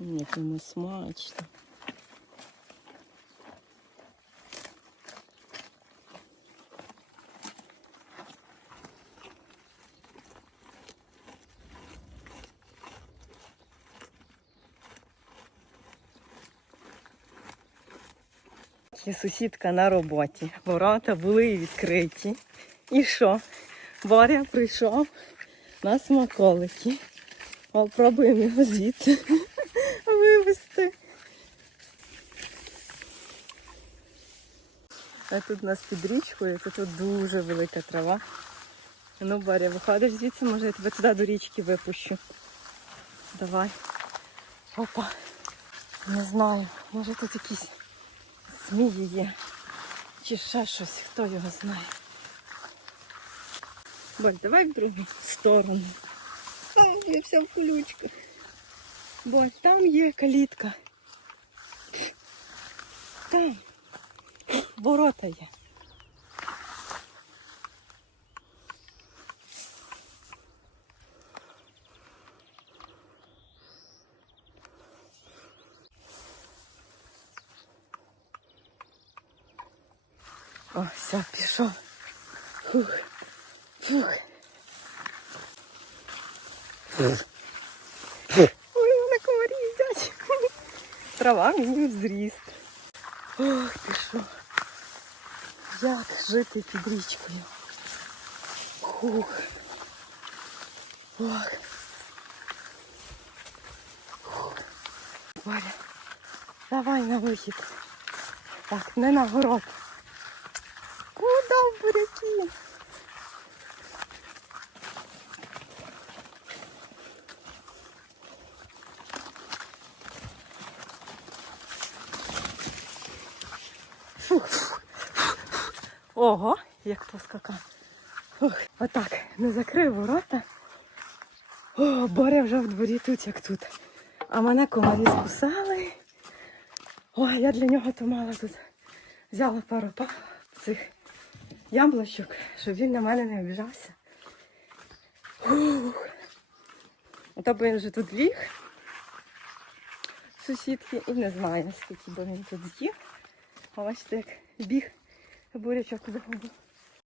Як йому смачно. І сусідка на роботі. Ворота були відкриті. І що? Боря прийшов на смаколики. Пробуємо його звідси А тут у нас під річкою, тут дуже велика трава. Ну, Боря, виходиш звідси, може я тебе туди до річки випущу. Давай. Опа. Не знаю, може тут якісь змії є. Чи ще щось, хто його знає. Боль, давай в другу сторону. А, я вся в колючках. Боль, там є калітка. Там. Ворота є. О, все, пішов. Фух. Фух. Ой, мене комарі їдять. Трава мені в зріст. Ох, ти. Як жити під річкою? Хух. Ох. Фух. Валя, давай на вихід. Так, не на город. Куда в буряки? Фух, фух, фух. Ого, як поскакав. Фух. Отак, не закрив ворота. О, Боря вже в дворі тут, як тут. А мене комарі скусали. Ой, я для нього то мала тут. Взяла пару па- цих яблучок, щоб він на мене не обіжався. Фух. А то він вже тут ліг сусідки і не знаю, скільки би він тут з'їв. А бачите, як біг Böyle çok güzel oldu.